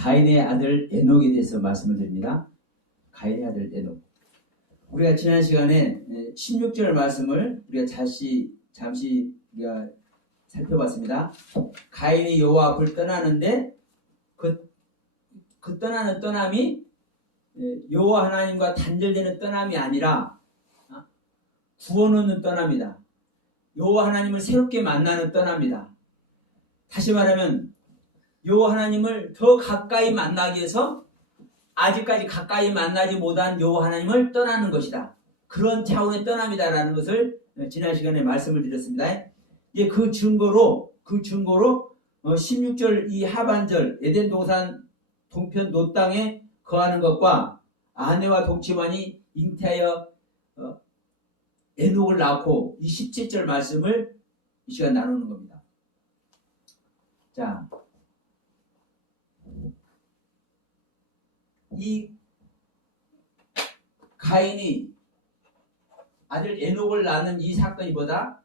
가인의 아들 에녹에 대해서 말씀을 드립니다. 가인의 아들 에녹. 우리가 지난 시간에 16절 말씀을 우리가 잠시 우리가 살펴봤습니다. 가인이 여호와 앞을 떠나는데 그 떠나는 떠남이 여호와 하나님과 단절되는 떠남이 아니라 구원 얻는 떠남이다. 여호와 하나님을 새롭게 만나는 떠남이다. 다시 말하면 여호와 하나님을 더 가까이 만나기 위해서 아직까지 가까이 만나지 못한 여호와 하나님을 떠나는 것이다. 그런 차원의 떠남이다라는 것을 지난 시간에 말씀을 드렸습니다. 이제 그 증거로 16절 이 하반절 에덴 동산 동편 노 땅에 거하는 것과 아내와 동침하니 잉태하여 에녹을 낳고 이 17절 말씀을 이 시간 나누는 겁니다. 자, 이 가인이 아들 에녹을 낳는 이 사건이 뭐다?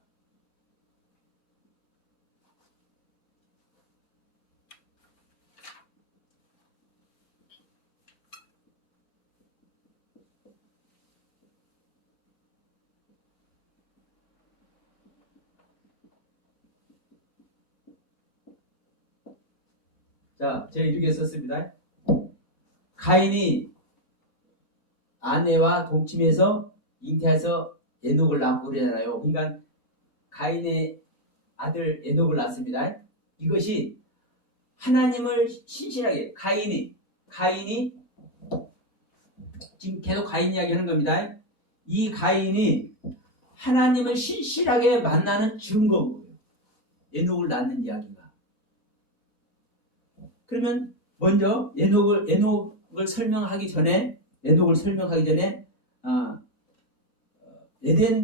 자, 제가 이렇게 썼습니다. 가인이 아내와 동침해서 잉태해서 에녹을 낳고 그러잖아요. 그러니까 가인의 아들 에녹을 낳습니다. 이것이 하나님을 신실하게 가인이 지금 계속 가인 이야기 하는 겁니다. 이 가인이 하나님을 신실하게 만나는 증거인 거예요. 에녹을 낳는 이야기가. 그러면 먼저 에녹을 설명하기 전에 에덴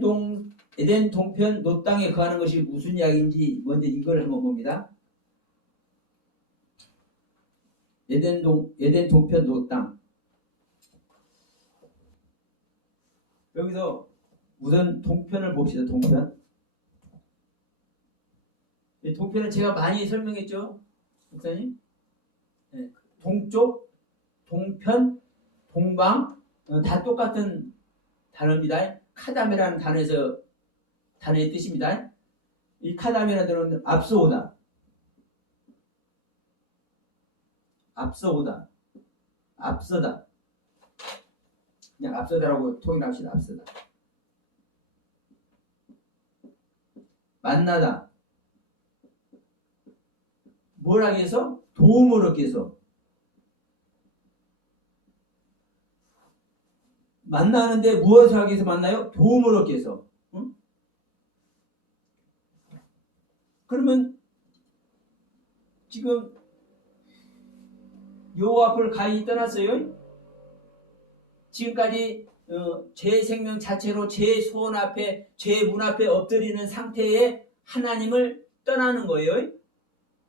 동편 노 땅에 거하는 것이 무슨 이야기인지 먼저 이걸 한번 봅니다. 에덴 동편 노 땅. 여기서 우선 동편을 봅시다. 동편은 제가 많이 설명했죠, 목사님. 네, 동쪽, 동편, 동방 다 똑같은 단어입니다. 카담이라는 단어의 뜻입니다. 이 카담이라는 단어는 앞서오다, 앞서다. 그냥 앞서다라고 통일합시다. 앞서다. 만나다. 뭘 하기 위해서? 도움을 얻기 위해서. 만나는데 무엇을 하기 위해서 만나요? 도움을 얻기 위해서. 응? 그러면 지금 여호와 앞을 가인이 떠났어요. 지금까지 제 생명 자체로 제 소원 앞에, 제 문 앞에 엎드리는 상태에 하나님을 떠나는 거예요.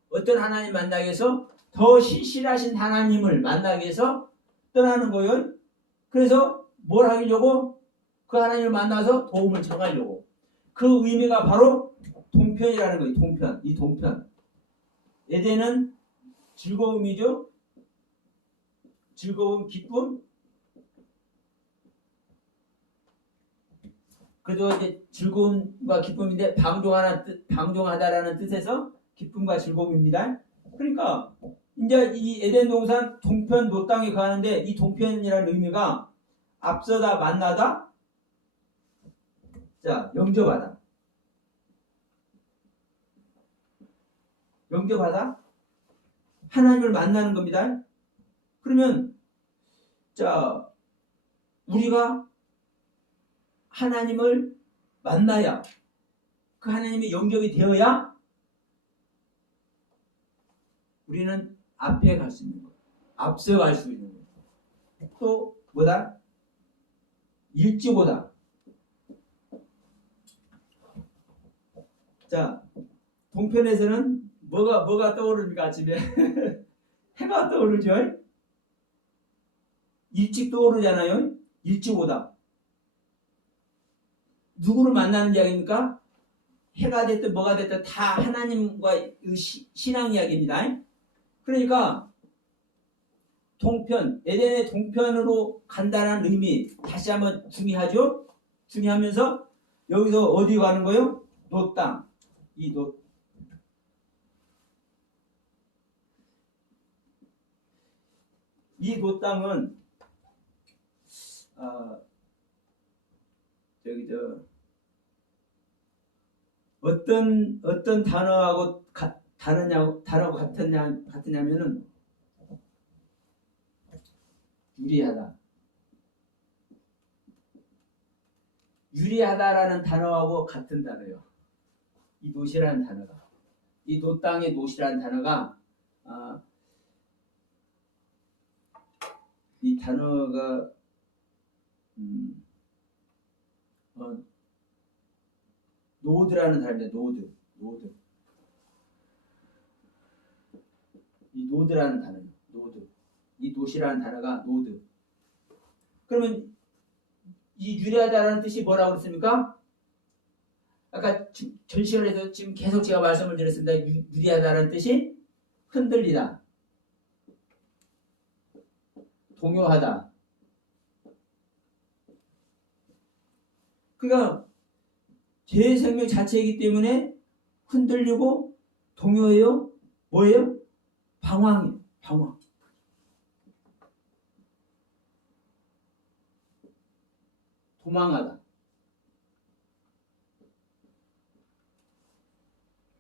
어떤 하나님 만나기 위해서? 더 신실하신 하나님을 만나기 위해서 떠나는 거예요. 그래서 뭘 하려고? 그 하나님을 만나서 도움을 청하려고. 그 의미가 바로 동편이라는 거예요. 이 동편. 에덴은 즐거움이죠. 즐거움, 기쁨. 그래도 이제 즐거움과 기쁨인데 방종하다라는 뜻에서 기쁨과 즐거움입니다. 그러니까 이제 이 에덴 동산 동편 노 땅에 가는데 이 동편이라는 의미가 앞서다, 만나다, 자, 영접하다, 하나님을 만나는 겁니다. 그러면 자, 우리가 하나님을 만나야, 그 하나님의 영접이 되어야 우리는 앞에 갈 수 있는 거예요. 앞서갈 수 있는 거예요. 또 뭐다? 일찍오다. 자, 동편에서는 뭐가 떠오릅니까? 아침에 해가 떠오르죠. 일찍 떠오르잖아요. 일찍오다. 누구를 만나는 이야기입니까? 해가 됐든 뭐가 됐든 다 하나님과 신앙 이야기입니다. 그러니까 동편, 에덴의 동편으로 간다는 의미 다시 한번 중요하죠? 중요하면서 여기서 어디 가는 거예요? 노 땅. 이 노 땅은 어떤 단어하고 같으냐면은 유리하다라는 단어하고 같은 단어예요. 이 노시라는 단어가, 이 노 땅의 노시라는 단어가 이 단어가 노드라는 단어입니다. 노드. 이 노드라는 단어예요. 노드. 이 노시라는 단어가 노드. 그러면 이 유리하다라는 뜻이 뭐라고 그랬습니까? 아까 전 시간에서 지금 계속 제가 말씀을 드렸습니다. 유리하다라는 뜻이 흔들리다, 동요하다. 그러니까 제 생명 자체이기 때문에 흔들리고 동요해요. 뭐예요? 방황이에요. 방황. 도망하다.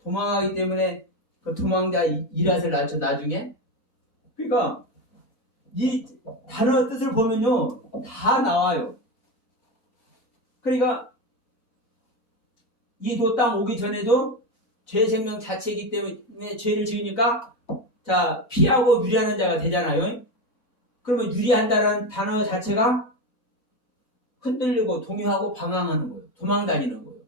도망하기 때문에 그 도망자 이랏을 낳죠. 나중에. 그러니까 이 단어 뜻을 보면요 다 나와요. 그러니까 이 노 땅 오기 전에도 죄 생명 자체이기 때문에 죄를 지으니까 자 피하고 유리하는 자가 되잖아요. 그러면 유리한다는 단어 자체가 흔들리고 동요하고 방황하는 거예요. 도망다니는 거예요.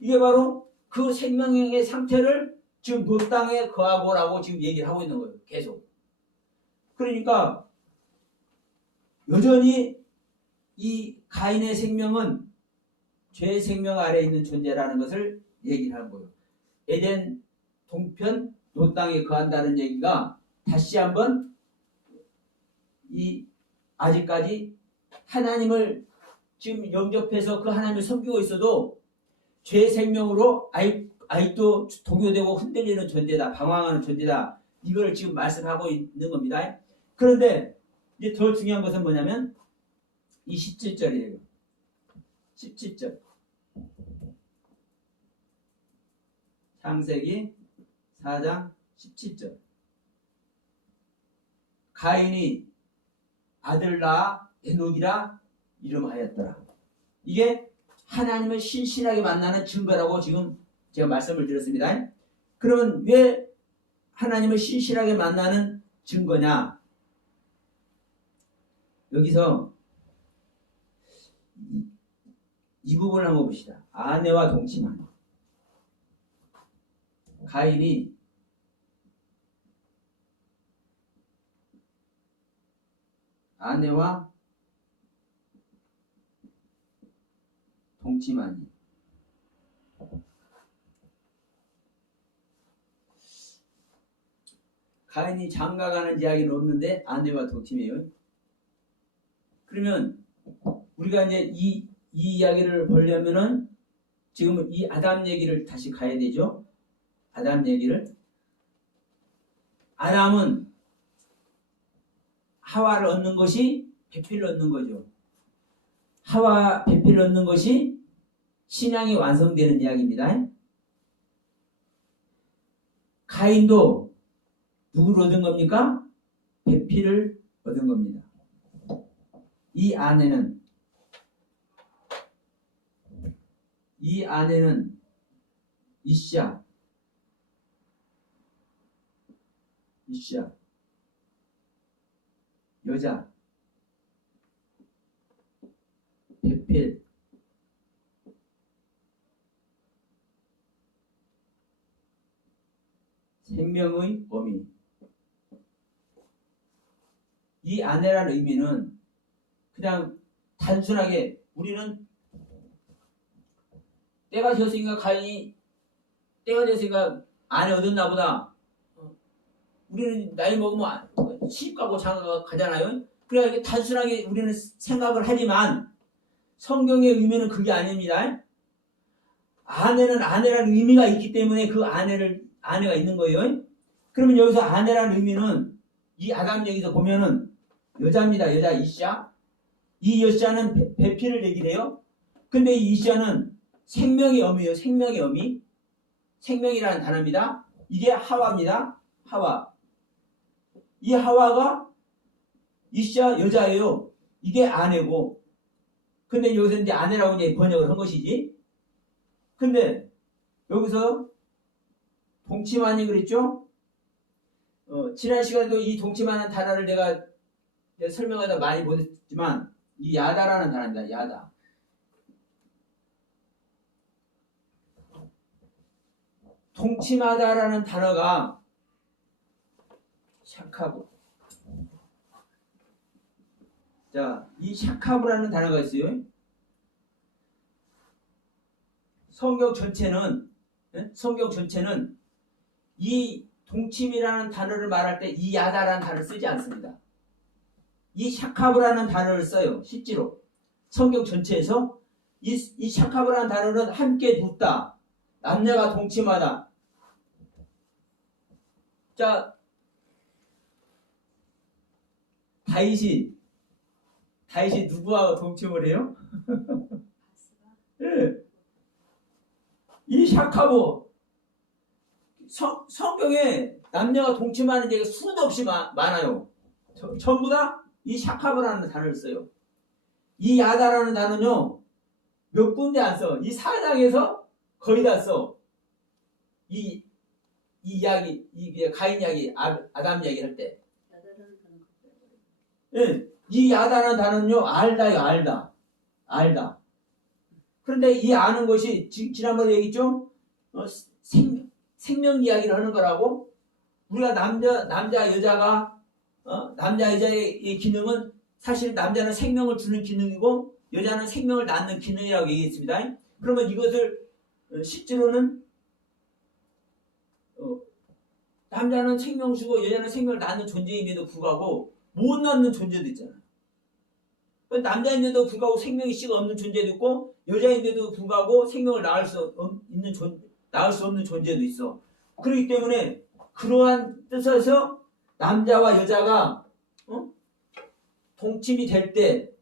이게 바로 그 생명의 상태를 지금 노 땅에 거하고라고 지금 얘기를 하고 있는 거예요. 계속. 그러니까 여전히 이 가인의 생명은 죄의 생명 아래에 있는 존재라는 것을 얘기를 하는 거예요. 에덴 동편 노 땅에 거한다는 얘기가 다시 한번 이 아직까지 하나님을 지금 영접해서 그 하나님을 섬기고 있어도 죄의 생명으로 아직도 동요되고 흔들리는 존재다. 방황하는 존재다. 이걸 지금 말씀하고 있는 겁니다. 그런데 이제 더 중요한 것은 뭐냐면 이 17절이에요. 17절. 창세기 4장 17절. 가인이 아들 낳아 에녹이라 이름하였더라. 이게 하나님을 신실하게 만나는 증거라고 지금 제가 말씀을 드렸습니다. 그러면 왜 하나님을 신실하게 만나는 증거냐? 여기서 이 부분을 한번 봅시다. 아내와 동침하는. 가인이 아내와 동침하니. 가인이 장가가는 이야기는 없는데 아내와 동침해요. 그러면 우리가 이제 이 이야기를 보려면은 지금 이 아담 얘기를 다시 가야 되죠. 아담 얘기를. 아담은 하와를 얻는 것이 배필을 얻는 거죠. 하와 배필을 얻는 것이 신앙이 완성되는 이야기입니다. 가인도 누구를 얻은 겁니까? 배필을 얻은 겁니다. 이 아내는 이샤 여자 배필 생명의 어미. 이 아내라는 의미는 그냥 단순하게 우리는 때가 되었으니까 가인이 때가 되었으니까 아내 얻었나 보다. 우리는 나이 먹으면 시집 가고 장가 가잖아요. 그러니까 단순하게 우리는 생각을 하지만 성경의 의미는 그게 아닙니다. 아내는 아내라는 의미가 있기 때문에 그 아내가 있는 거예요. 그러면 여기서 아내라는 의미는 이 아담 얘기에서 보면은 여자입니다. 여자 이시아. 이 여자는 배필을 얘기를 해요. 근데 이 이시아는 생명의 어미예요. 생명의 어미. 생명이라는 단어입니다. 이게 하와입니다. 하와. 이 하와가 이시아 여자예요. 이게 아내고. 근데 여기서 이제 아내라고 이제 번역을 한 것이지. 근데 여기서 동치만이 그랬죠? 지난 시간에도 이 동치만한 단어를 내가 설명하다 많이 보냈지만 이 야다라는 단어입니다. 야다. 동치마다라는 단어가 샤카브. 자, 이 샤카브라는 단어가 있어요. 성경 전체는 이 동침이라는 단어를 말할 때 이 야다라는 단어를 쓰지 않습니다. 이 샤카브라는 단어를 써요. 실제로 성경 전체에서 이 샤카브라는 단어는 함께 눕다, 남녀가 동침하다. 자, 다윗이 누구와 동침을 해요? 네. 이 샤카브 성경에 남녀가 동침하는 얘기가 수도 없이 많아요. 전부 다 이 샤카브라는 단어를 써요. 이 야다라는 단어는요 몇 군데 안 써. 이 4장에서 거의 다 써. 이 이야기, 이 가인 이야기, 아담 이야기 할 때. 예, 이 야다라는 단어는요 알다요. 알다. 그런데 이 아는 것이 지난번에 얘기했죠. 생명 이야기를 하는 거라고. 우리가 남자 여자가 남자 여자의 이 기능은 사실 남자는 생명을 주는 기능이고 여자는 생명을 낳는 기능이라고 얘기했습니다. 그러면 이것을 실제로는 남자는 생명 주고 여자는 생명을 낳는 존재임에도 불구하고 못 낳는 존재도 있잖아요. 남자인데도 불구하고 생명의 씨가 없는 존재도 있고 여자인데도 불구하고 생명을 낳을 수 없는 존재도 있어. 그렇기 때문에 그러한 뜻에서 남자와 여자가 동침이 될 때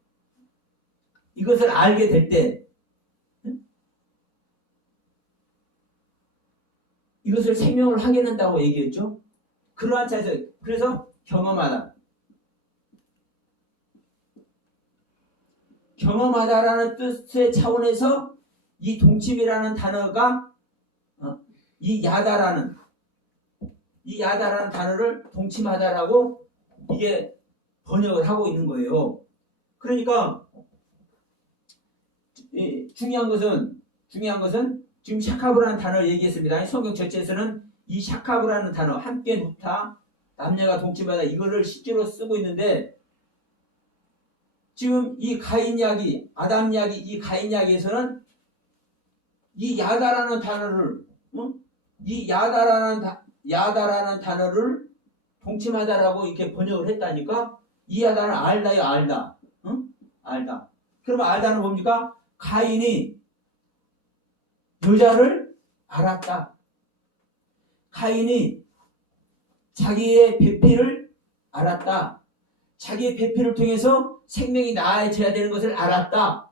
이것을 알게 될 때 이것을 생명을 하게 된다고 얘기했죠. 그러한 차에서 그래서 경험하다라는 뜻의 차원에서 이 동침이라는 단어가 이 야다라는 단어를 동침하다라고 이게 번역을 하고 있는 거예요. 그러니까 중요한 것은 지금 샤카브라는 단어를 얘기했습니다. 성경 전체에서는 이 샤카브라는 단어 함께 눕다, 남녀가 동침하다 이거를 실제로 쓰고 있는데 지금 이 가인 이야기, 아담 이야기, 이 가인 이야기에서는 이 야다라는 단어를 이 야다라는 단어를 동침하다라고 이렇게 번역을 했다니까. 이 야다는 알다요. 알다. 알다. 그러면 알다는 뭡니까? 가인이 여자를 알았다. 가인이 자기의 배필을 알았다. 자기의 배필을 통해서 생명이 나아져야 되는 것을 알았다.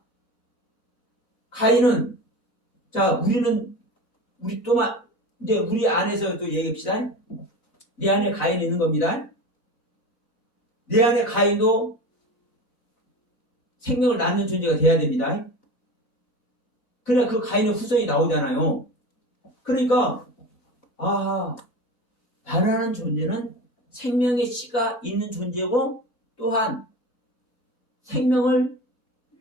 가인은 우리 안에서 또 얘기합시다. 내 안에 가인이 있는 겁니다. 내 안에 가인도 생명을 낳는 존재가 돼야 됩니다. 그래야 그 가인의 후손이 나오잖아요. 그러니까 나라는 존재는 생명의 씨가 있는 존재고 또한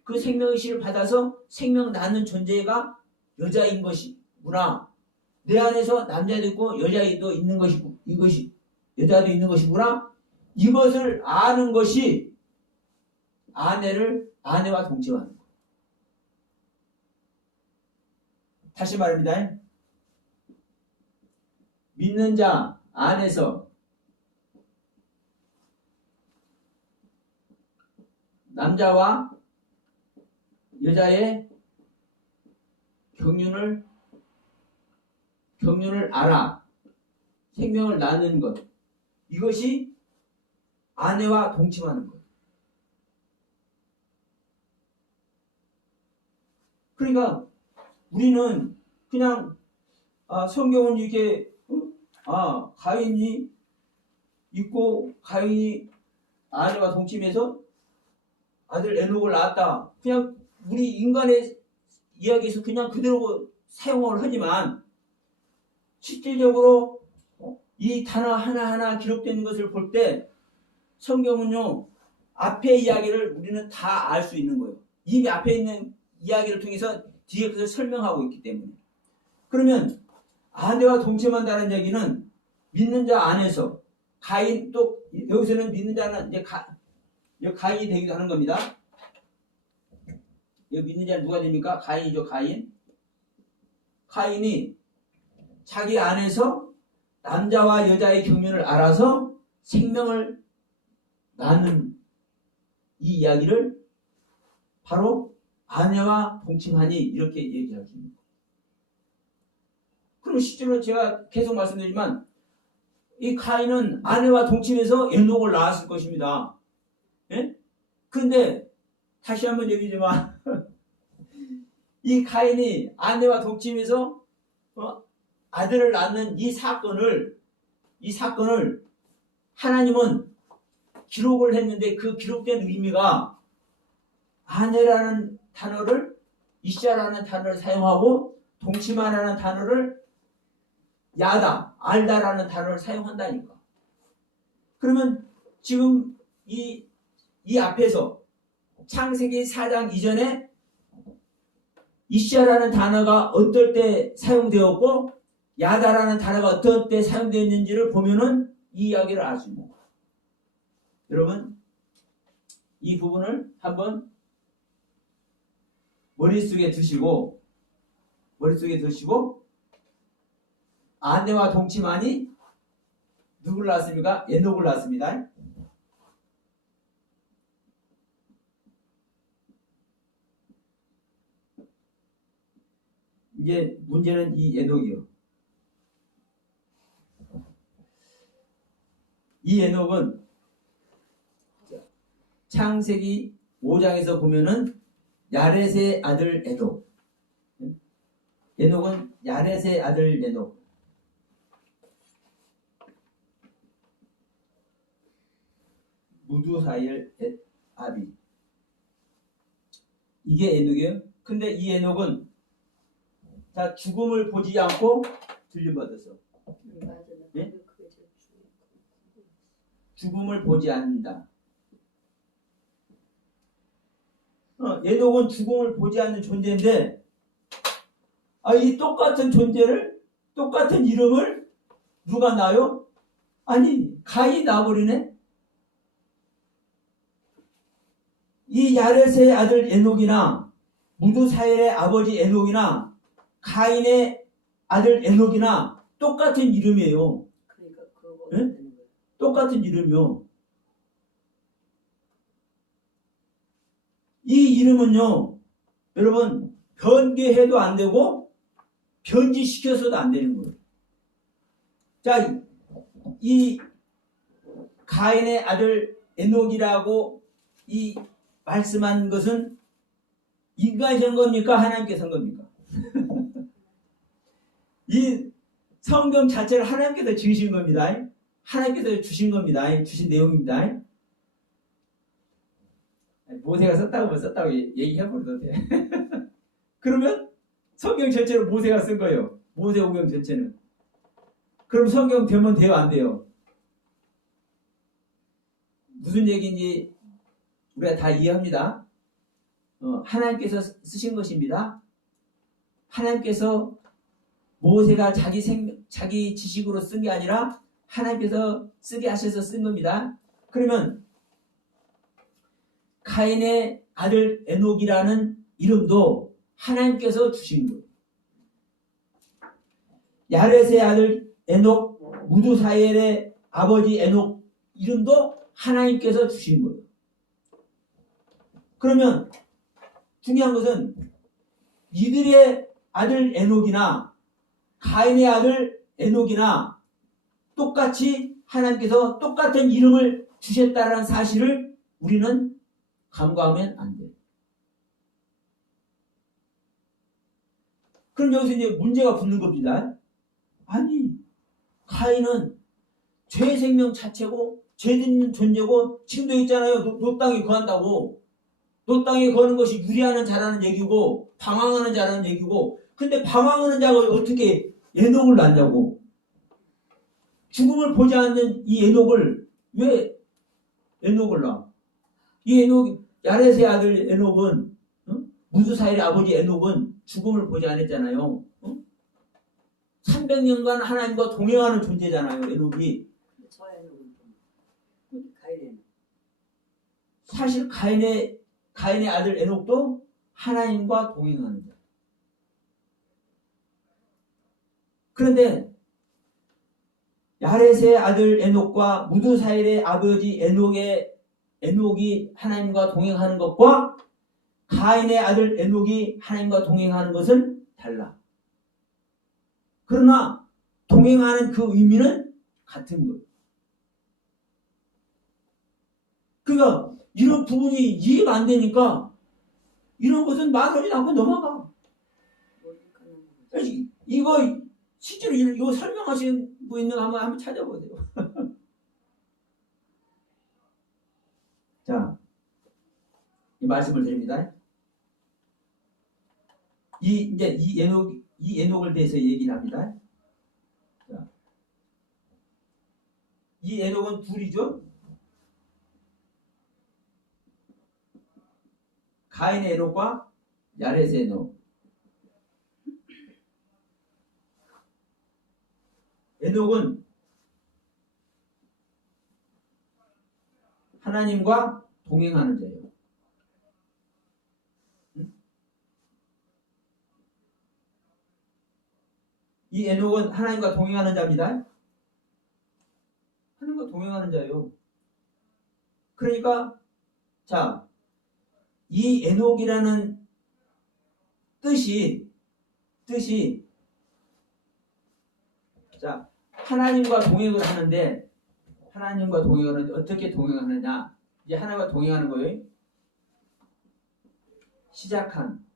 그 생명의 씨를 받아서 생명 낳는 존재가 여자인 것이구나. 내 안에서 남자도 있고 여자도 있는 것이고 여자도 있는 것이구나. 이것을 아는 것이 아내와 동침하는 것. 다시 말합니다. 믿는 자 안에서 남자와 여자의 경륜을 알아 생명을 낳는 것, 이것이 아내와 동침하는 것. 그러니까 우리는 그냥 성경은 이렇게 가인이 있고 가인이 아내와 동침해서 아들 에녹을 낳았다. 그냥 우리 인간의 이야기에서 그냥 그대로 사용을 하지만 실질적으로 이 단어 하나하나 기록되는 것을 볼 때 성경은요, 앞의 이야기를 우리는 다 알 수 있는 거예요. 이미 앞에 있는 이야기를 통해서 뒤에 그것을 설명하고 있기 때문에. 그러면 아내와 동침한다는 얘기는 믿는 자 안에서 가인, 또 여기서는 믿는 자는 이제 가인이 되기도 하는 겁니다. 여기 믿는 자는 누가 됩니까? 가인이죠. 가인이 자기 안에서 남자와 여자의 경륜을 알아서 생명을 낳는 이 이야기를 바로 아내와 동침하니 이렇게 얘기할 수 있는 거예요. 그럼 실제로 제가 계속 말씀드리지만 이 가인은 아내와 동침해서 에녹을 낳았을 것입니다. 예? 근데 다시 한번 얘기지만 이 가인이 아내와 동침해서 아들을 낳는 이 사건을 하나님은 기록을 했는데 그 기록된 의미가 아내라는 단어를 이샤라는 단어를 사용하고 동침하라는 단어를 야다, 알다라는 단어를 사용한다니까. 그러면 지금 이 앞에서 창세기 4장 이전에 이샤라는 단어가 어떨 때 사용되었고 야다라는 단어가 어떤 때 사용되었는지를 보면은 이 이야기를 알 수 있는 거예요. 여러분, 이 부분을 한번 머릿속에 두시고 아내와 동침하니 누구를 낳았습니까? 에녹을 낳았습니다. 이제 문제는 이 에녹이요. 이 에녹은 창세기 5장에서 보면은 야렛의 아들 에녹. 에녹은 야렛의 아들 에녹. 무두사일 엣 아비. 이게 에녹이에요. 근데 이 에녹은 자 죽음을 보지 않고 들림받았어. 네? 죽음을 보지 않는다. 에녹은 죽음을 보지 않는 존재인데 이 똑같은 존재를 똑같은 이름을 누가 낳아요? 아니 가인이 낳아버리네. 이 야렛의 아들 에녹이나 무두사엘의 아버지 에녹이나 가인의 아들 에녹이나 똑같은 이름이에요. 그러니까 그거 네? 똑같은 이름이요. 이 이름은요, 여러분 변개해도 안 되고 변질시켜서도 안 되는 거예요. 자, 이 가인의 아들 에녹이라고 이 말씀한 것은 인간이 한 겁니까? 하나님께서 한 겁니까? 이 성경 자체를 하나님께서 지으신 겁니다. 하나님께서 주신 겁니다. 주신 내용입니다. 모세가 썼다고 얘기해버려도 돼. 그러면 성경 전체를 모세가 쓴 거예요. 모세오경 전체는. 그럼 성경 되면 돼요? 안 돼요? 무슨 얘기인지 우리가 다 이해합니다. 하나님께서 쓰신 것입니다. 하나님께서 모세가 자기 지식으로 쓴 게 아니라 하나님께서 쓰게 하셔서 쓴 겁니다. 그러면 가인의 아들 에녹이라는 이름도 하나님께서 주신 거예요. 야렛의 아들 에녹, 무두사엘의 아버지 에녹 이름도 하나님께서 주신 거예요. 그러면 중요한 것은 이들의 아들 에녹이나 가인의 아들 에녹이나 똑같이 하나님께서 똑같은 이름을 주셨다는 사실을 우리는 간과하면 안 돼요. 그럼 여기서 이제 문제가 붙는 겁니다. 아니, 가인은 죄의 생명 자체고 죄짓는 존재고 지금도 있잖아요. 노 땅에 거한다고. 노 땅에 거는 것이 유리하는 자라는 얘기고 방황하는 자라는 얘기고, 근데 방황하는 자가 어떻게 에녹을 낳냐고. 죽음을 보지 않는 이 에녹을 왜 에녹을 낳아? 이 에녹, 야렛의 아들 에녹은, 무두사일의 아버지 에녹은 죽음을 보지 않았잖아요. 300년간 하나님과 동행하는 존재잖아요, 에녹이. 저 에녹은 가인의 사실 가인의 아들 에녹도 하나님과 동행하는 자. 그런데 야렛의 아들 에녹과 무두사일의 아버지 에녹이 하나님과 동행하는 것과 가인의 아들 에녹이 하나님과 동행하는 것은 달라. 그러나 동행하는 그 의미는 같은 거예요. 그러니까 이런 부분이 이해가 안 되니까 이런 것은 말하지 않고 넘어가. 이거 실제로 이거 설명하시는 분 있는 거 한번 찾아보세요. 자, 이 말씀을 드립니다. 이제 이 에녹을 대해서 얘기를 합니다. 자, 이 에녹은 둘이죠. 가인의 에녹과 야렛의 에녹. 에녹은 하나님과 동행하는 자예요. 이 에녹은 하나님과 동행하는 자입니다. 하나님과 동행하는 자예요. 그러니까 자, 이 에녹이라는 뜻이 자, 하나님과 동행을 하는데 하나님과 동행을 어떻게 동행하느냐? 이제 하나님과 동행하는 거예요. 시작한,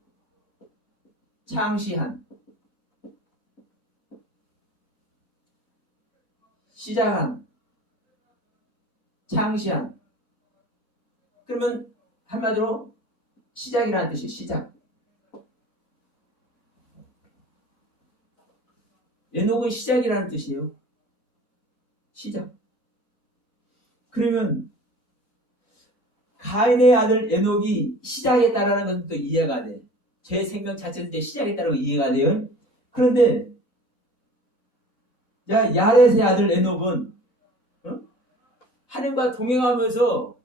창시한, 창시한. 그러면 한마디로 시작이라는 뜻이 시작. 에녹은 시작이라는 뜻이에요. 시작. 그러면 가인의 아들 에녹이 시작했다라는 건 또 이해가 돼. 제 생명 자체는 이제 시작했다는 건 이해가 돼요. 그런데 야렛의 아들 에녹은 하나님과 동행하면서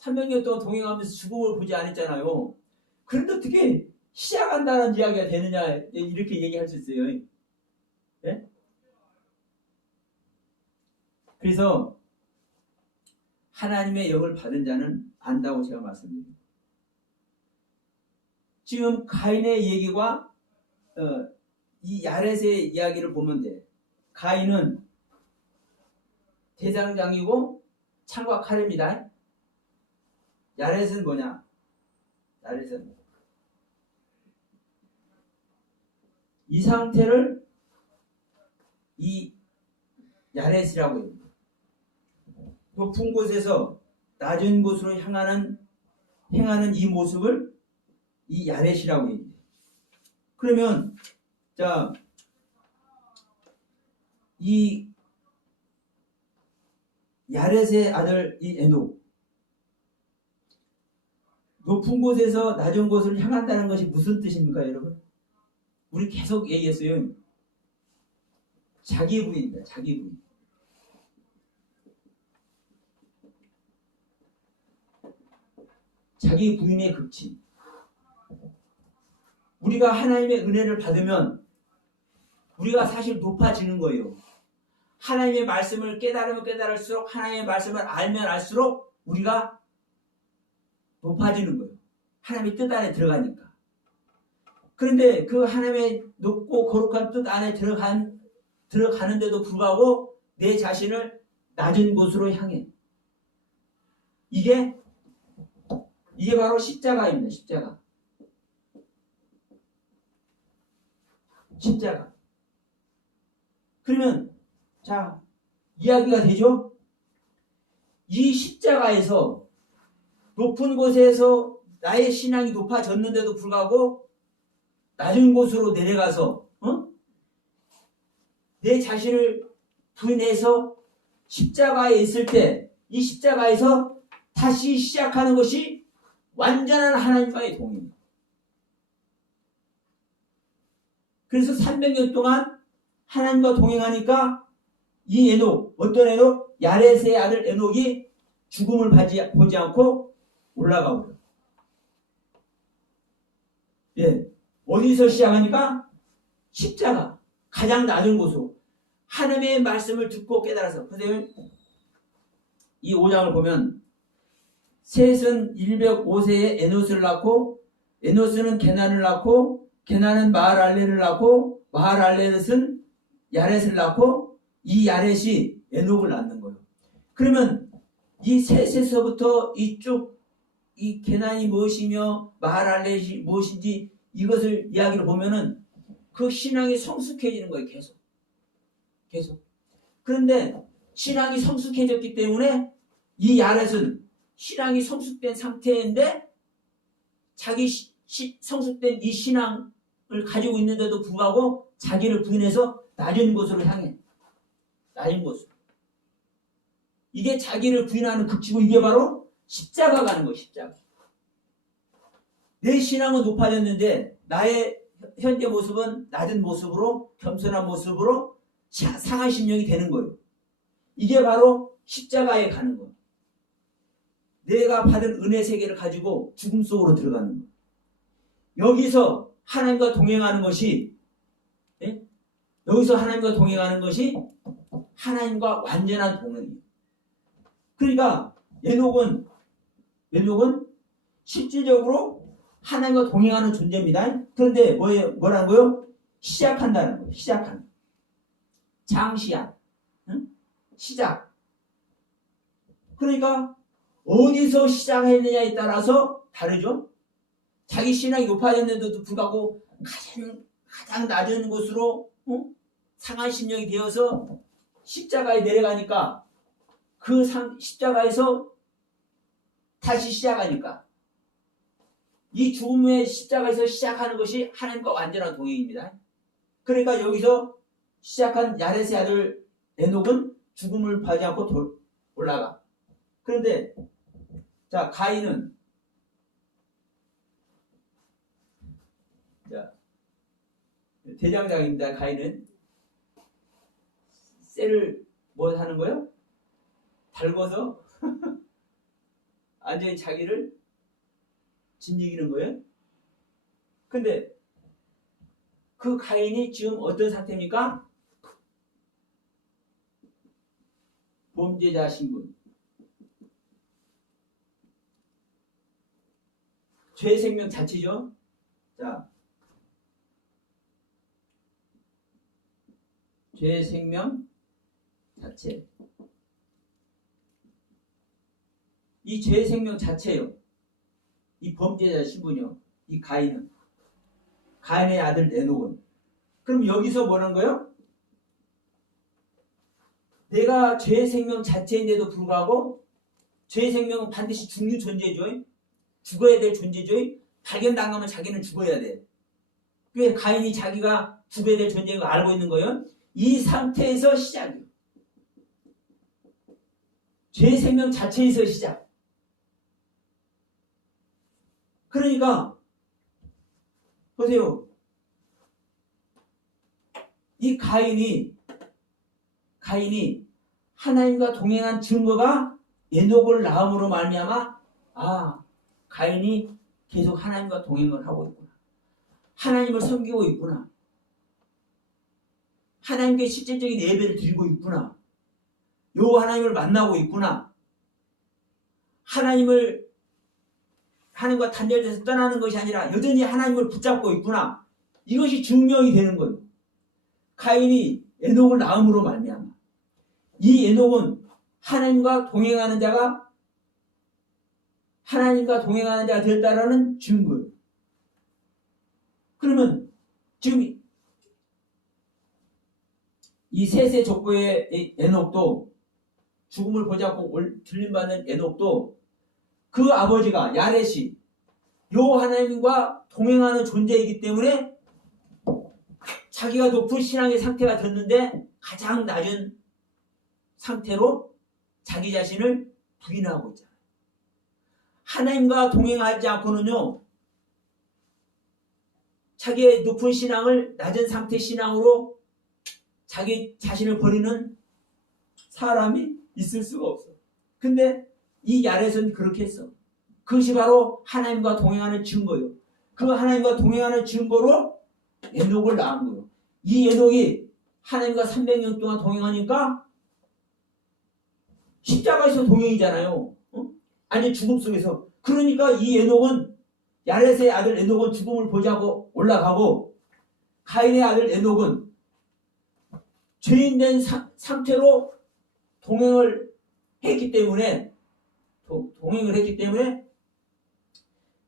300년 동안 동행하면서 죽음을 보지 않았잖아요. 그런데 어떻게 시작한다는 이야기가 되느냐, 이렇게 얘기할 수 있어요. 네? 그래서 하나님의 영을 받은 자는 안다고 제가 말씀드립니다. 지금 가인의 얘기와 이 야렛의 이야기를 보면 돼. 가인은 대장장이고 창과 칼입니다. 야렛은 뭐냐? 야렛은 이 상태를 이 야렛이라고 해요. 높은 곳에서 낮은 곳으로 행하는 이 모습을 이 야렛이라고 해요. 그러면 자, 이 야렛의 아들 이 에녹, 높은 곳에서 낮은 곳을 향한다는 것이 무슨 뜻입니까, 여러분? 우리 계속 얘기했어요. 자기 부인입니다. 자기 부인. 자기 부인의 극치. 우리가 하나님의 은혜를 받으면 우리가 사실 높아지는 거예요. 하나님의 말씀을 깨달으면 깨달을수록, 하나님의 말씀을 알면 알수록 우리가 높아지는 거예요. 하나님의 뜻 안에 들어가니까. 그런데 그 하나님의 높고 거룩한 뜻 안에 들어가는데도 불구하고 내 자신을 낮은 곳으로 향해. 이게 바로 십자가입니다. 십자가. 그러면 자, 이야기가 되죠? 이 십자가에서 높은 곳에서 나의 신앙이 높아졌는데도 불구하고 낮은 곳으로 내려가서 내 자신을 부인해서 십자가에 있을 때 이 십자가에서 다시 시작하는 것이 완전한 하나님과의 동행입니다. 그래서 300년 동안 하나님과 동행하니까 이 에녹, 어떤 에녹? 야렛의 아들 에녹이 죽음을 보지 않고 올라가고. 예. 어디서 시작하니까? 십자가. 가장 낮은 곳으로. 하나님의 말씀을 듣고 깨달아서. 보세요. 이 5장을 보면 셋은 105세에 에노스를 낳고 에노스는 게난을 낳고 게난은 마할알레를 낳고 마할알레는 야렛을 낳고 이 야렛이 에녹을 낳는 거예요. 그러면 이 셋에서부터 이쪽 이 게난이 무엇이며 마할알레이 무엇인지 이것을 이야기를 보면은 그 신앙이 성숙해지는 거예요. 계속. 그런데 신앙이 성숙해졌기 때문에 이 야렛은 신앙이 성숙된 상태인데 자기 성숙된 이 신앙을 가지고 있는데도 불구하고 자기를 부인해서 낮은 곳으로 향해. 낮은 곳으로. 이게 자기를 부인하는 극치고 이게 바로 십자가 가는 거예요. 십자가. 내 신앙은 높아졌는데 나의 현재 모습은 낮은 모습으로 겸손한 모습으로 상한 심령이 되는 거예요. 이게 바로 십자가에 가는 거예요. 내가 받은 은혜 세계를 가지고 죽음 속으로 들어가는 거예요. 여기서 하나님과 동행하는 것이 하나님과 완전한 동행이에요. 그러니까 에녹은 실질적으로 하나님과 동행하는 존재입니다. 그런데 뭐라는 거예요? 시작한다는 거예요. 시작하는. 장시한. 시작. 그러니까 어디서 시작했느냐에 따라서 다르죠. 자기 신앙이 높아졌는데도 불구하고 가장 낮은 곳으로 상한 심령이 되어서 십자가에 내려가니까 그 십자가에서 다시 시작하니까 이 죽음의 십자가에서 시작하는 것이 하나님과 완전한 동행입니다. 그러니까 여기서 시작한 야렛의 아들 에녹은 죽음을 받지 않고 올라가. 그런데 자 가인은 대장장입니다. 가인은 쇠를 뭐 하는 거예요? 달궈서 완전히 자기를 짓이기는 거예요. 근데 그 가인이 지금 어떤 상태입니까? 범죄자 신분. 죄 생명 자체죠. 자, 죄 생명 자체. 이 죄 생명 자체요. 이 범죄자 신분이요. 이 가인은. 가인의 아들 에녹은. 그럼 여기서 뭐라는 거예요? 내가 죄 생명 자체인데도 불구하고 죄 생명은 반드시 죽는 존재죠. 죽어야 될 존재죠. 발견당하면 자기는 죽어야 돼. 왜 가인이 자기가 죽어야 될 존재인 걸 알고 있는 거예요? 이 상태에서 시작이에요. 죄 생명 자체에서 시작. 그러니까 보세요. 이 가인이 하나님과 동행한 증거가 에녹을 낳음으로 말미암아 가인이 계속 하나님과 동행을 하고 있구나. 하나님을 섬기고 있구나. 하나님께 실질적인 예배를 드리고 있구나. 요 하나님을 만나고 있구나. 하나님을 하나님과 단절돼서 떠나는 것이 아니라 여전히 하나님을 붙잡고 있구나. 이것이 증명이 되는 거예요. 가인이 에녹을 낳음으로 말미암아. 이 에녹은 하나님과 동행하는 자가 되었다라는 증거예요. 그러면 지금 이 셋의 족보의 에녹도 죽음을 보자고 들림받는 에녹도 그 아버지가 야렛이 요 하나님과 동행하는 존재이기 때문에 자기가 높은 신앙의 상태가 됐는데 가장 낮은 상태로 자기 자신을 부인하고 있잖아요. 하나님과 동행하지 않고는요, 자기의 높은 신앙을 낮은 상태 신앙으로 자기 자신을 버리는 사람이 있을 수가 없어. 근데 이 야렛은 그렇게 했어. 그것이 바로 하나님과 동행하는 증거예요. 그 하나님과 동행하는 증거로 에녹을 낳은 거예요. 이 에녹이 하나님과 300년 동안 동행하니까 십자가에서 동행이잖아요. 아니 죽음 속에서. 그러니까 이 에녹은 야렛의 아들 에녹은 죽음을 보자고 올라가고 가인의 아들 에녹은 죄인된 상태로 동행을 했기 때문에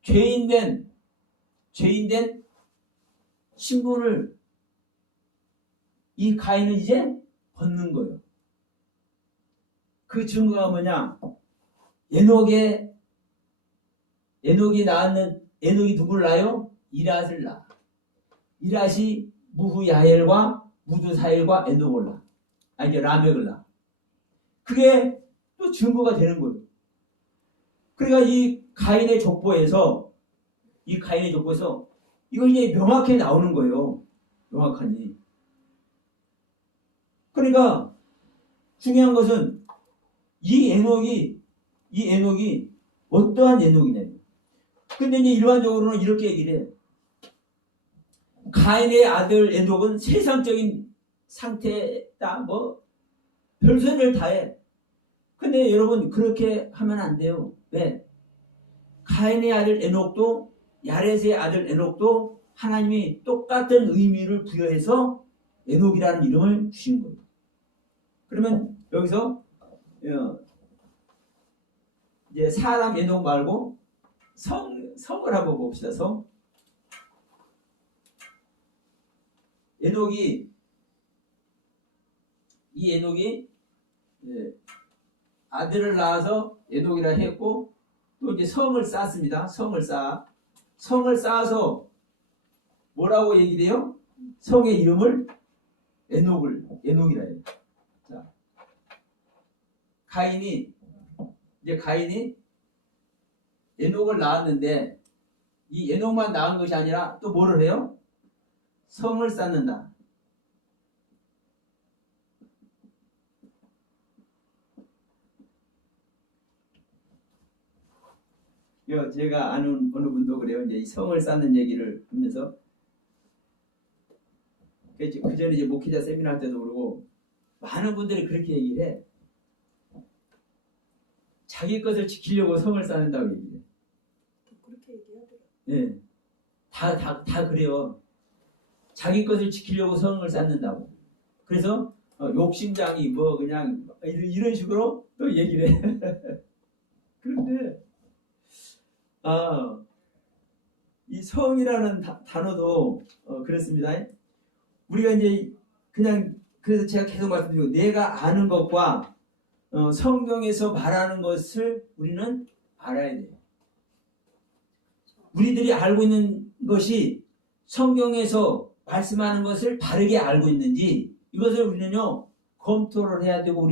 죄인된 신분을 이 가인은 이제 벗는 거예요. 그 증거가 뭐냐? 에녹이 누구를 낳아요? 이랏을 낳아. 이랏이 무후야엘과 무두사엘과 에녹을 낳아. 이제 라멕을 낳아. 그게 또 증거가 되는 거예요. 그러니까 이 가인의 족보에서 이거 이제 명확히 나오는 거예요. 명확하니. 그러니까 중요한 것은 이 에녹이 어떠한 에녹이냐. 근데 이제 일반적으로는 이렇게 얘기를 해. 가인의 아들 에녹은 세상적인 상태다. 뭐 별소리를 다 해. 근데 여러분 그렇게 하면 안 돼요. 왜? 가인의 아들 에녹도 야렛의 아들 에녹도 하나님이 똑같은 의미를 부여해서 에녹이라는 이름을 주신 거예요. 그러면 여기서 이제 사람 에녹 말고 성을 한번 봅시다. 성. 이 에녹이 아들을 낳아서 에녹이라 했고 또 이제 성을 쌓습니다. 성을 쌓아서 뭐라고 얘기를 해요? 성의 이름을 에녹이라 해요. 자, 가인이 에녹을 낳았는데 이 에녹만 낳은 것이 아니라 또 뭐를 해요? 성을 쌓는다. 제가 아는 어느 분도 그래요. 이제 이 성을 쌓는 얘기를 하면서 그 전에 이제 목회자 세미나 할 때도 그러고 많은 분들이 그렇게 얘기를 해. 자기 것을 지키려고 성을 쌓는다고 얘기해. 그렇게 얘기하더라고요. 네. 다 그래요. 자기 것을 지키려고 성을 쌓는다고. 그래서 욕심장이 뭐 그냥 이런 식으로 또 얘기를 해. 그런데 이 성이라는 단어도 그렇습니다. 우리가 이제 그냥 그래서 제가 계속 말씀드리고 내가 아는 것과 성경에서 말하는 것을 우리는 알아야 돼요. 우리들이 알고 있는 것이 성경에서 말씀하는 것을 바르게 알고 있는지 이것을 우리는요 검토를 해야 되고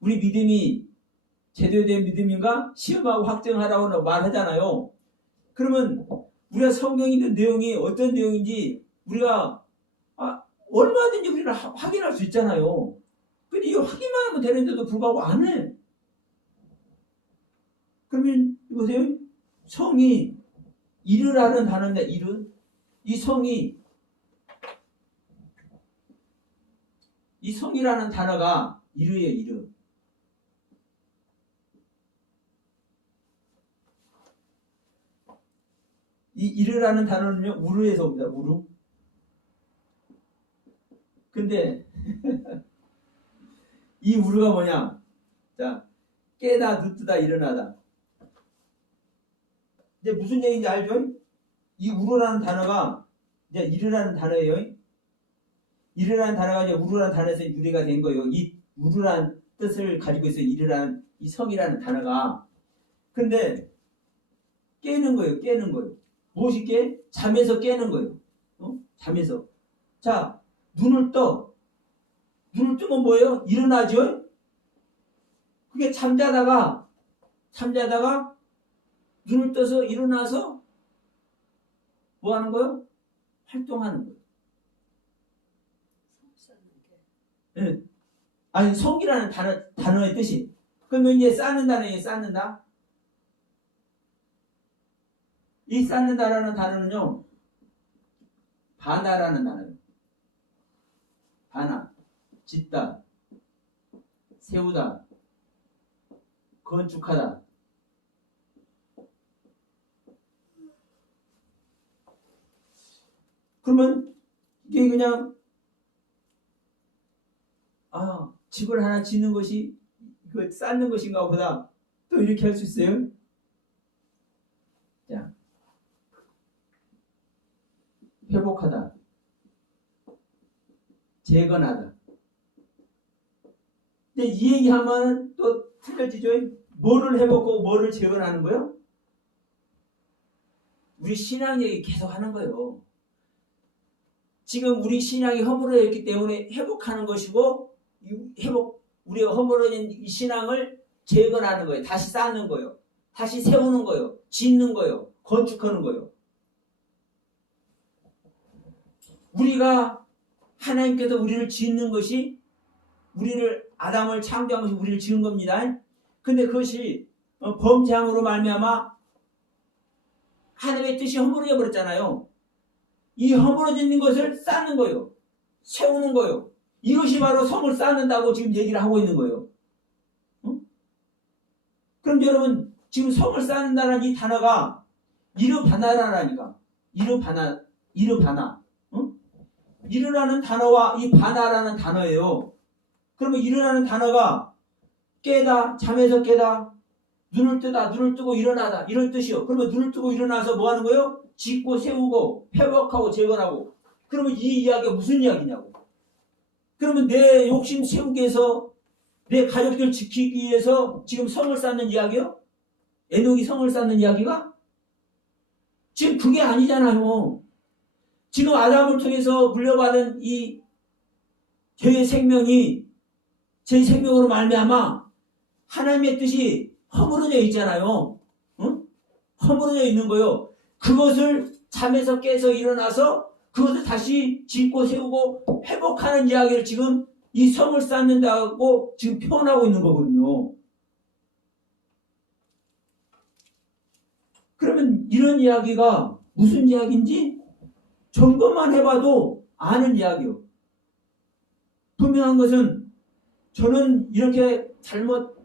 우리 믿음이 제대로 된 믿음인가 시험하고 확정하라고 말하잖아요. 그러면 우리가 성경에 있는 내용이 어떤 내용인지 우리가 얼마든지 우리는 확인할 수 있잖아요. 근데 이거 확인만 하면 되는데도 불구하고 안 해. 그러면 보세요. 성이 이르라는 단어인데 이 성이라는 단어가 이르예요. 이르. 이 이르라는 단어는요, 우르에서 옵니다. 우르. 근데 이 우르가 뭐냐? 자, 깨다, 눕다, 일어나다. 이제 무슨 얘기인지 알죠? 이 우르라는 단어가 이제 이르라는 단어예요. 이르라는 단어가 이제 우르라는 단어에서 유래가 된 거예요. 이 우르라는 뜻을 가지고 있어요. 이르라는 이 성이라는 단어가. 근데 깨는 거예요. 깨는 거예요. 무엇이 깨? 잠에서 깨는 거예요. 잠에서. 자, 눈을 떠. 눈을 뜨면 뭐예요? 일어나죠? 그게 잠자다가 눈을 떠서 일어나서 뭐 하는 거예요? 활동하는 거예요. 네. 아니, 성이라는 단어의 뜻이. 그러면 이제 쌓는다는 얘기, 쌓는다. 이 쌓는다라는 단어는요, 바나라는 단어예요. 바나, 짓다, 세우다, 건축하다. 그러면 이게 그냥 집을 하나 짓는 것이 그 쌓는 것인가 보다 또 이렇게 할 수 있어요. 자, 회복하다, 재건하다. 근데 이 얘기하면 또 틀려지죠. 뭐를 회복하고 뭐를 재건하는 거예요? 우리 신앙 얘기 계속 하는 거예요. 지금 우리 신앙이 허물어져 있기 때문에 회복하는 것이고, 우리가 허물어진 이 신앙을 재건하는 거예요. 다시 쌓는 거예요. 다시 세우는 거예요. 짓는 거예요. 건축하는 거예요. 우리가 하나님께서 우리를 짓는 것이, 아담을 창조한 것이 우리를 지은 겁니다. 근데 그것이 범죄함으로 말미암아 하나님의 뜻이 허물어져 버렸잖아요. 이 허물어진 것을 쌓는 거예요. 세우는 거예요. 이것이 바로 성을 쌓는다고 지금 얘기를 하고 있는 거예요. 그럼 여러분, 지금 성을 쌓는다는 이 단어가 이르바나라니까. 이르바나. 이르라는 단어와 이 바나라는 단어예요. 그러면 이르라는 단어가 깨다, 잠에서 깨다, 눈을 뜨다, 눈을 뜨고 일어나다, 이런 뜻이요. 그러면 눈을 뜨고 일어나서 뭐 하는 거예요? 짓고 세우고 회복하고 재건하고. 그러면 이 이야기가 무슨 이야기냐고. 그러면 내 욕심 세우기 위해서, 내 가족들 지키기 위해서 지금 성을 쌓는 이야기요? 에녹이 성을 쌓는 이야기가? 지금 그게 아니잖아요. 지금 아담을 통해서 물려받은 이 죄의 생명이, 제 생명으로 말미암아 하나님의 뜻이 허물어져 있잖아요. 응? 허물어져 있는 거요. 그것을 잠에서 깨서 일어나서 그것을 다시 짓고 세우고 회복하는 이야기를 지금 이 성을 쌓는다고 지금 표현하고 있는 거거든요. 그러면 이런 이야기가 무슨 이야기인지 점검만 해봐도 아는 이야기요. 분명한 것은 저는 이렇게 잘못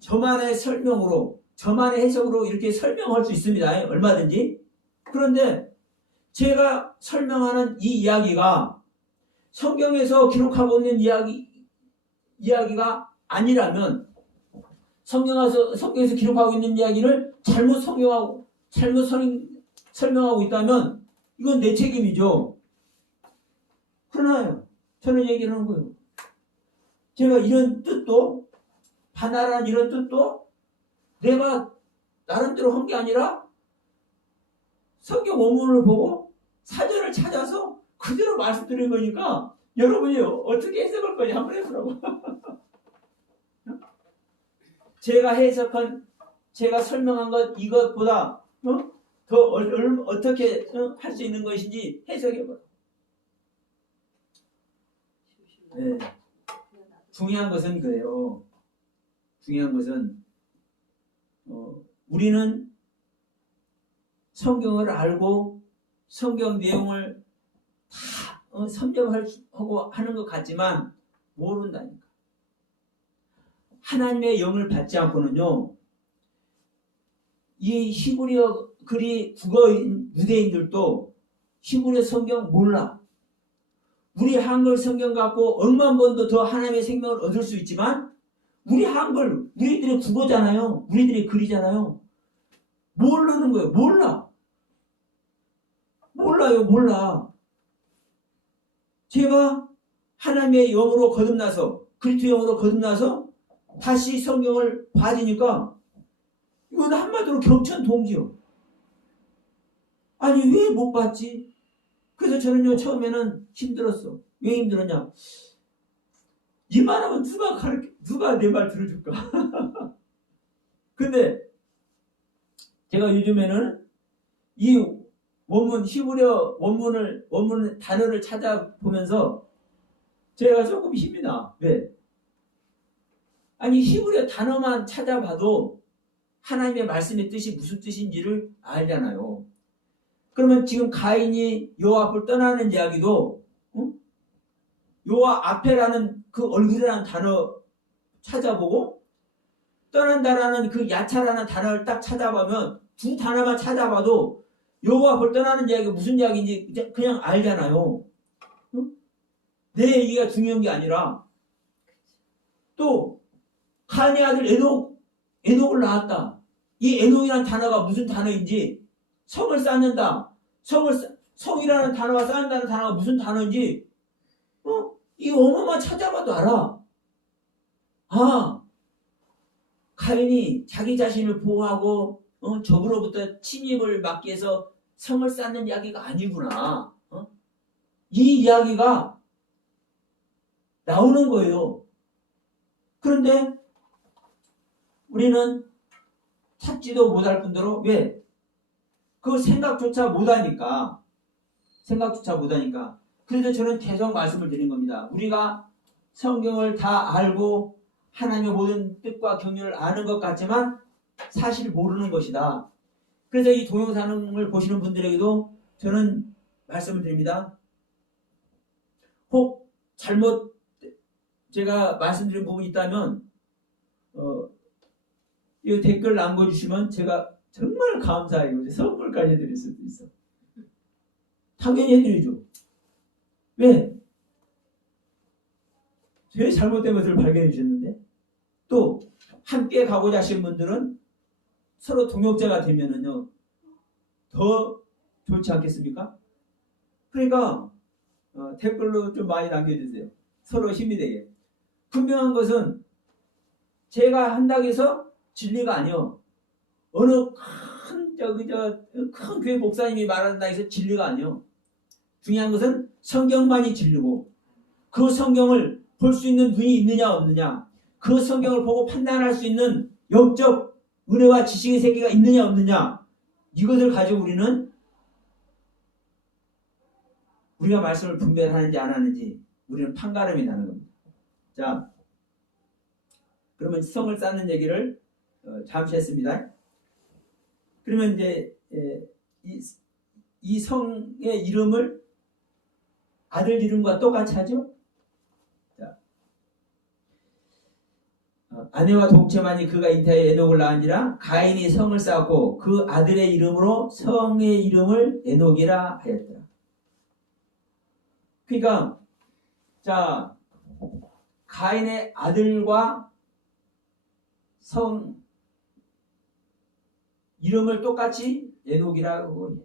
저만의 설명으로, 저만의 해석으로 이렇게 설명할 수 있습니다. 얼마든지. 그런데 제가 설명하는 이 이야기가 성경에서 기록하고 있는 이야기가 아니라면, 성경에서 기록하고 있는 이야기를 잘못 설명하고 있다면 이건 내 책임이죠. 그러나 저는 얘기를 하는 거예요. 제가 이런 뜻도, 바나라는 이런 뜻도 내가 나름대로 한 게 아니라 성경 원문을 보고 사전을 찾아서 그대로 말씀드린 거니까 여러분이 어떻게 해석할 거냐 한번 해보라고. 제가 설명한 것 이것보다 더 어떻게 할 수 있는 것인지 해석해보라. 네. 중요한 것은 그래요. 중요한 것은 우리는 성경을 알고 성경 내용을 다 섭렵하고 하는 것 같지만 모른다니까. 하나님의 영을 받지 않고는요, 이 히브리어 국어인 유대인들도 히브리 성경 몰라. 우리 한글 성경 갖고 억만 번도 더 하나님의 생명을 얻을 수 있지만 우리 한글, 우리들의 국어잖아요. 우리들의 글이잖아요. 모르는 거예요. 몰라. 몰라요. 몰라. 제가 하나님의 영으로 거듭나서 그리스도 영으로 거듭나서 다시 성경을 봐지니까 이건 한마디로 경천동지요. 아니 왜 못 봤지? 그래서 저는요 처음에는 힘들었어. 왜 힘들었냐? 이만하면 누가 내 말 들어줄까? 근데 제가 요즘에는 이 원문 히브리어 원문 단어를 찾아보면서 제가 조금 힘이 나. 왜? 아니 히브리어 단어만 찾아봐도 하나님의 말씀의 뜻이 무슨 뜻인지를 알잖아요. 그러면 지금 가인이 여호와 앞을 떠나는 이야기도 여호와 앞에라는 그 얼굴이라는 단어 찾아보고 떠난다라는 그 야차라는 단어를 딱 찾아보면 두 단어만 찾아봐도 여호와 앞을 떠나는 이야기가 무슨 이야기인지 그냥 알잖아요. 내 얘기가 중요한 게 아니라 또 가인의 아들 에녹을 낳았다. 이 에녹이라는 단어가 무슨 단어인지 성을 쌓는다. 성이라는 단어와 쌓는다는 단어가 무슨 단어인지 이 언어만 찾아봐도 알아. 아, 가인이 자기 자신을 보호하고 적으로부터 침입을 막기 위해서 성을 쌓는 이야기가 아니구나. 이 이야기가 나오는 거예요. 그런데 우리는 찾지도 못할 뿐더러 왜? 그 생각조차 못하니까. 그래서 저는 계속 말씀을 드린 겁니다. 우리가 성경을 다 알고 하나님의 모든 뜻과 경륜을 아는 것 같지만 사실 모르는 것이다. 그래서 이 동영상을 보시는 분들에게도 저는 말씀을 드립니다. 혹 잘못 제가 말씀드린 부분이 있다면 이 댓글 남겨주시면 제가 정말 감사해요. 선물까지 해드릴 수도 있어. 당연히 해드리죠. 왜? 제 잘못된 것을 발견해 주셨는데 또 함께 가고자 하신 분들은 서로 동역자가 되면은요 더 좋지 않겠습니까? 그러니까 댓글로 좀 많이 남겨주세요. 서로 힘이 되게. 분명한 것은 제가 한다고 해서 진리가 아니요. 어느 큰 교회 목사님이 말한다고 해서 진리가 아니요. 중요한 것은 성경만이 진리고 그 성경을 볼 수 있는 눈이 있느냐 없느냐, 그 성경을 보고 판단할 수 있는 영적 은혜와 지식의 세계가 있느냐 없느냐, 이것을 가지고 우리가 말씀을 분별하는지 안 하는지 우리는 판가름이 나는 겁니다. 자, 그러면 성을 쌓는 얘기를 잠시 했습니다. 그러면 이제 이 성의 이름을 아들 이름과 똑같이 하죠. 자, 아내와 동체만이 그가 잉태하여 에녹을 낳은지라 가인이 성을 쌓고 그 아들의 이름으로 성의 이름을 에녹이라 하였더라. 그러니까 자, 가인의 아들과 성 이름을 똑같이 에녹이라고 해요.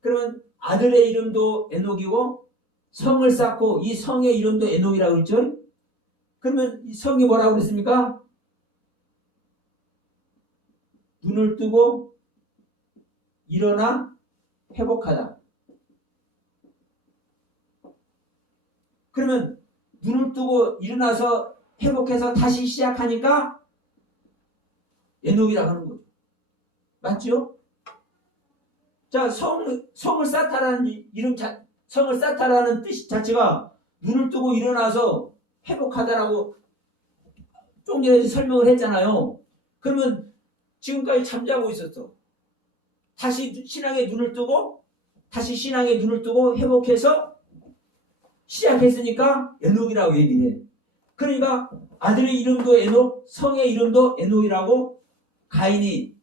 그러면 아들의 이름도 에녹이고 성을 쌓고 이 성의 이름도 에녹이라고 했죠. 그러면 이 성이 뭐라고 그랬습니까? 눈을 뜨고 일어나 회복하다. 그러면 눈을 뜨고 일어나서 회복해서 다시 시작하니까 에녹이라고 하는 거죠. 맞죠? 자, 성을 쌓다라는 성을 쌓다라는 뜻 자체가 눈을 뜨고 일어나서 회복하다라고 좀 전에 설명을 했잖아요. 그러면 지금까지 잠자고 있었어. 다시 신앙의 눈을 뜨고 회복해서 시작했으니까 에녹이라고 얘기를 해. 그러니까 아들의 이름도 에녹, 성의 이름도 에녹이라고 가인이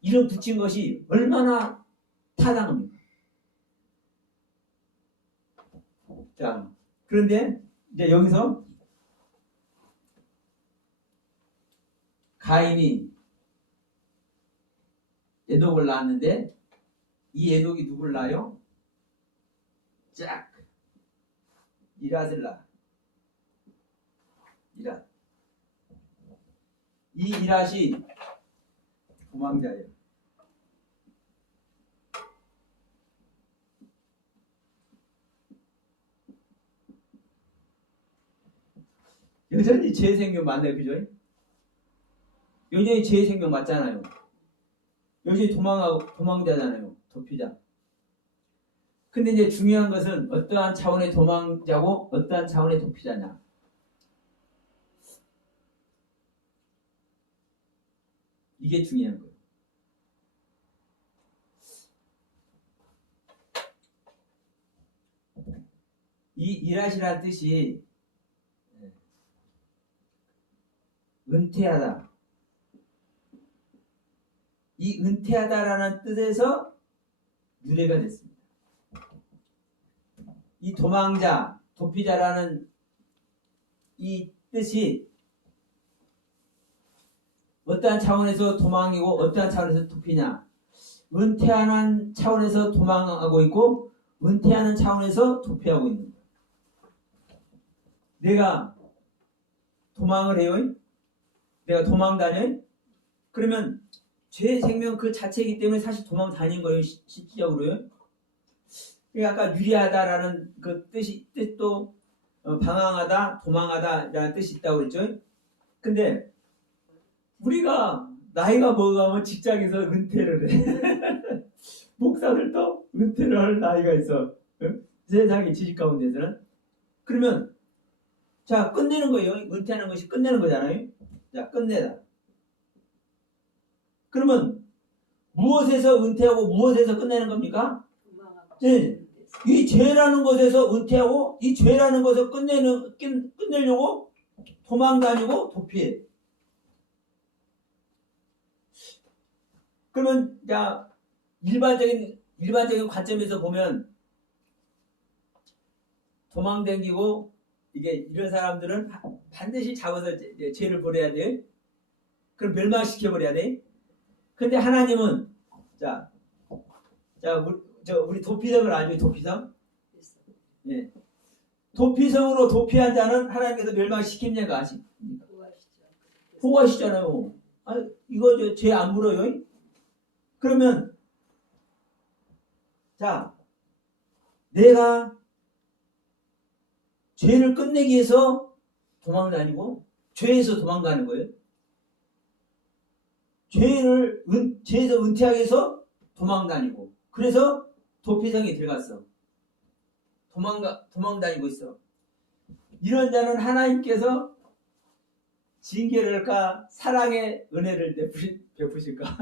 이름 붙인 것이 얼마나 타당합니까? 자, 그런데 이제 여기서 가인이 에녹을 낳았는데 이 에녹이 누굴 낳아요? 짝 이랏을 낳아. 이랏. 이 이랏이 도망자예요. 여전히 제 생명 맞나요? 그죠? 여전히 제 생명 맞잖아요. 여전히 도망자잖아요. 도피자. 근데 이제 중요한 것은 어떠한 차원의 도망자고 어떠한 차원의 도피자냐. 이게 중요한 거예요. 이 이랏이라는 뜻이 은퇴하다. 이 은퇴하다라는 뜻에서 유래가 됐습니다. 이 도망자, 도피자라는 이 뜻이 어떠한 차원에서 도망이고 어떠한 차원에서 도피냐. 은퇴하는 차원에서 도망하고 있고 은퇴하는 차원에서 도피하고 있는 거예요. 내가 도망을 해요? 내가 도망 다녀요? 그러면 죄 생명 그 자체이기 때문에 사실 도망 다닌 거예요. 실질적으로요. 아까 유리하다라는 그 뜻도 방황하다, 도망하다라는 뜻이 있다고 그랬죠. 근데 우리가 나이가 먹어가면 직장에서 은퇴를 해. 목사들도 은퇴를 할 나이가 있어. 응? 세상의 지식 가운데서는. 그러면 자 끝내는 거예요. 은퇴하는 것이 끝내는 거잖아요. 자 끝내다. 그러면 무엇에서 은퇴하고 무엇에서 끝내는 겁니까? 네. 이 죄라는 것에서 은퇴하고 이 죄라는 것을 끝내려고 도망 다니고 도피해. 그러면 자 일반적인 관점에서 보면 도망 다니고 이게 이런 사람들은 반드시 잡아서 죄를 벌여야 돼요. 그럼 멸망시켜 버려야 돼. 근데 하나님은 우리 도피성을 알죠? 도피성? 예. 도피성으로 도피한 자는 하나님께서 멸망시킵니까? 아십니까? 호하시잖아요. 이거 죄 안 물어요? 그러면 자 내가 죄를 끝내기 위해서 도망 다니고 죄에서 도망가는 거예요. 죄에서 은퇴하기 위해서 도망 다니고 그래서 도피성에 들어갔어. 도망 다니고 있어. 이런 자는 하나님께서 징계를 할까 사랑의 은혜를 베푸실까?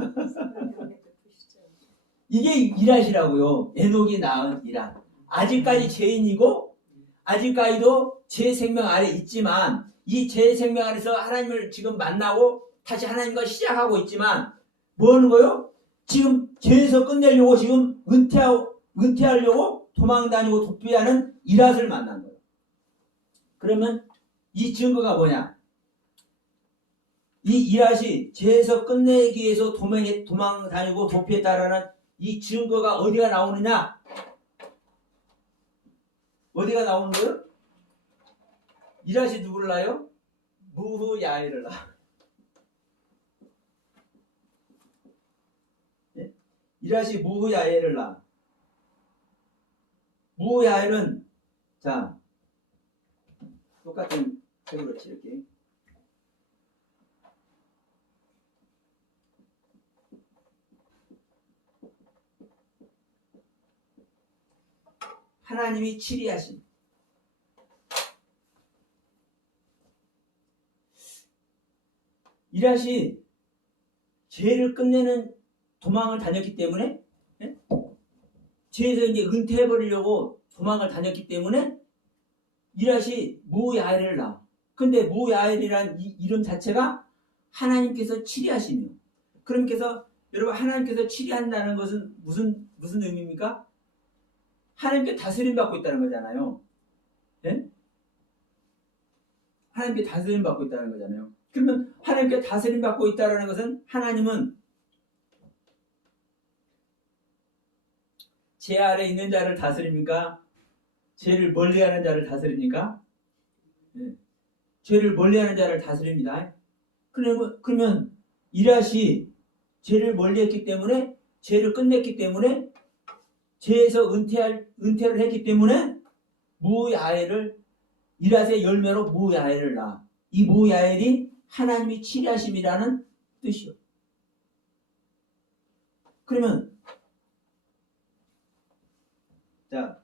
이게 이랏이라고요. 에녹이 낳은 이랏. 아직까지 죄인이고 아직까지도 제 생명 아래 있지만 이 제 생명 아래서 하나님을 지금 만나고 다시 하나님과 시작하고 있지만 뭐 하는 거요? 지금 죄에서 끝내려고 지금 은퇴하려고 도망다니고 도피하는 이랏을 만난 거예요. 그러면 이 증거가 뭐냐? 이 이랏이 죄에서 끝내기 위해서 도망다니고 도피했다라는 이 증거가 어디가 나오느냐? 어디가 나오는 거예요? 이랏이 누구를 낳아요? 무후야엘을 낳아. 네? 이랏이 무후야엘을 낳아. 무후야엘은 자 똑같은 책으로 칠게요. 하나님이 치리하신 이랏이 죄를 끝내는 도망을 다녔기 때문에 예? 죄에서 이제 은퇴해버리려고 도망을 다녔기 때문에 이랏이 무야엘을 낳아. 근데 무야엘이란 이름 자체가 하나님께서 치리하시며 그러면께서 여러분 하나님께서 치리한다는 것은 무슨 의미입니까? 하나님께 다스림 받고 있다는 거잖아요. 예? 하나님께 다스림 받고 있다는 거잖아요. 그러면 하나님께 다스림 받고 있다는 것은 하나님은 제 아래 있는 자를 다스립니까? 죄를 멀리하는 자를 다스립니까? 예. 죄를 멀리하는 자를 다스립니다. 그러면 이라시 죄를 멀리했기 때문에 죄를 끝냈기 때문에 죄에서 은퇴를 했기 때문에 무야엘을 이라스의 열매로 무야엘을 낳아. 이 무야엘이 하나님이 치리하심이라는 뜻이요. 그러면 자,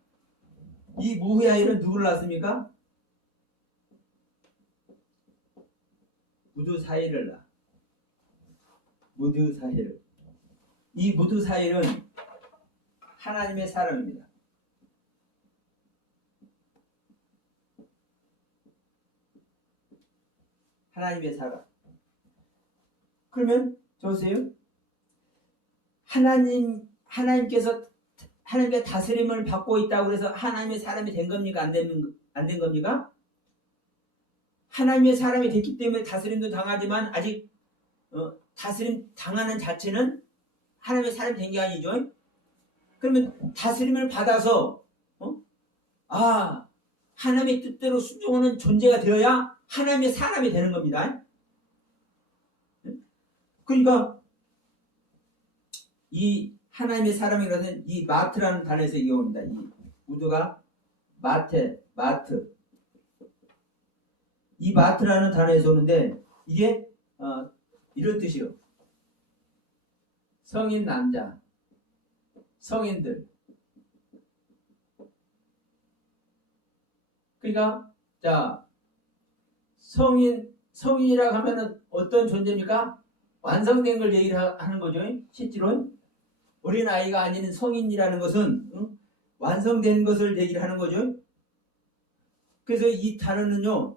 이 무야엘은 누구를 낳습니까? 무드사일을 낳아. 무드사일. 이 무드사일은 하나님의 사람입니다. 하나님의 사람. 그러면 보세요. 하나님께서 하나님의 다스림을 받고 있다고 해서 하나님의 사람이 된 겁니까? 안 된 겁니까? 하나님의 사람이 됐기 때문에 다스림도 당하지만 아직 다스림 당하는 자체는 하나님의 사람이 된 게 아니죠. 그러면 다스림을 받아서 하나님의 뜻대로 순종하는 존재가 되어야 하나님의 사람이 되는 겁니다. 그러니까 이 하나님의 사람이라는 이 마트라는 단어에서 이게 옵니다. 이 무드가 마트. 이 마트라는 단어에서 오는데 이게 이런 뜻이요. 성인 남자, 성인들. 그러니까 자 성인이라고 하면은 어떤 존재입니까? 완성된 걸 얘기를 하는 거죠. 실제로 어린 아이가 아닌 성인이라는 것은 완성된 것을 얘기를 하는 거죠. 그래서 이 단어는요.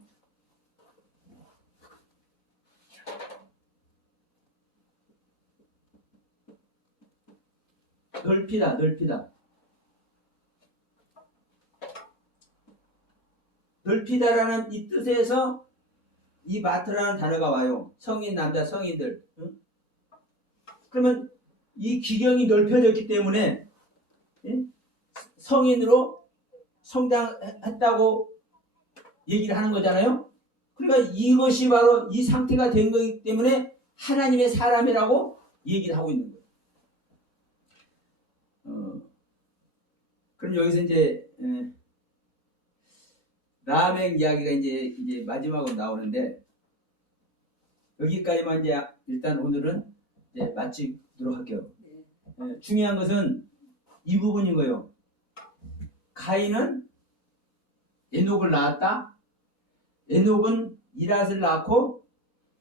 넓히다. 넓히다라는 이 뜻에서 이 마트라는 단어가 와요. 성인, 남자, 성인들. 그러면 이 기경이 넓혀졌기 때문에 성인으로 성장했다고 얘기를 하는 거잖아요. 그러니까 이것이 바로 이 상태가 된 거기 때문에 하나님의 사람이라고 얘기를 하고 있는 거예요. 그럼 여기서 이제 라멕 이야기가 이제 마지막으로 나오는데 여기까지만 이제 일단 오늘은 이제 마치도록 할게요. 중요한 것은 이 부분인 거예요. 가인은 에녹을 낳았다. 에녹은 이랏을 낳고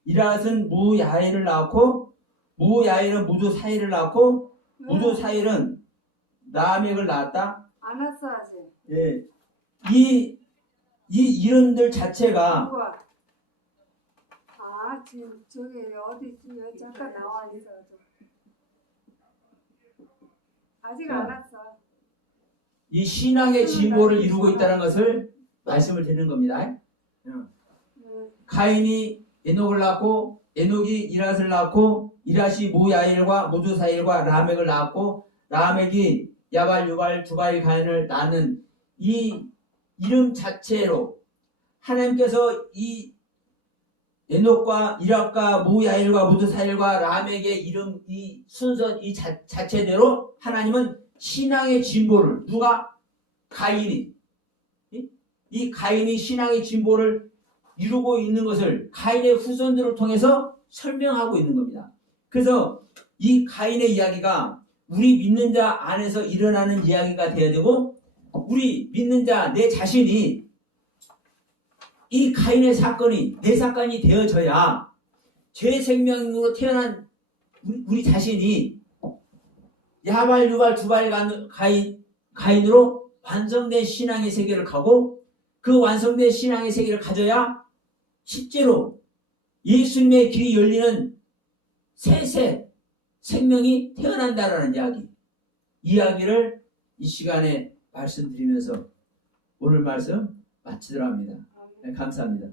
이랏은 무야엘을 낳고 무야엘은 무드사일을 낳고 무드사일은 라멕을 낳았다. 안 왔어 아직. 예, 이 이름들 자체가 지금 저기 어디 여기 잠깐 나와 있어. 아직 안 왔어. 이 신앙의 진보를 이루고 있다는 것을 말씀을 드리는 겁니다. 가인이 에녹을 낳고 에녹이 이랏을 낳고 이랏이 무야일과 무드사일과 라멕을 낳았고 라멕이 야발, 유발, 두발, 가인을 낳는 이 이름 자체로 하나님께서 이 에녹과 이랏과 무야일과 무드사일과 라멕의 이름 이 순서 이 자체대로 하나님은 신앙의 진보를 누가? 가인이 이 가인이 신앙의 진보를 이루고 있는 것을 가인의 후손들을 통해서 설명하고 있는 겁니다. 그래서 이 가인의 이야기가 우리 믿는 자 안에서 일어나는 이야기가 되어야 되고 우리 믿는 자 내 자신이 이 가인의 사건이 내 사건이 되어져야 죄 생명으로 태어난 우리 자신이 야발, 유발, 두발 가인으로 완성된 신앙의 세계를 가고 그 완성된 신앙의 세계를 가져야 실제로 예수님의 길이 열리는 새 생명이 태어난다라는 이야기를 이 시간에 말씀드리면서 오늘 말씀 마치도록 합니다. 네, 감사합니다.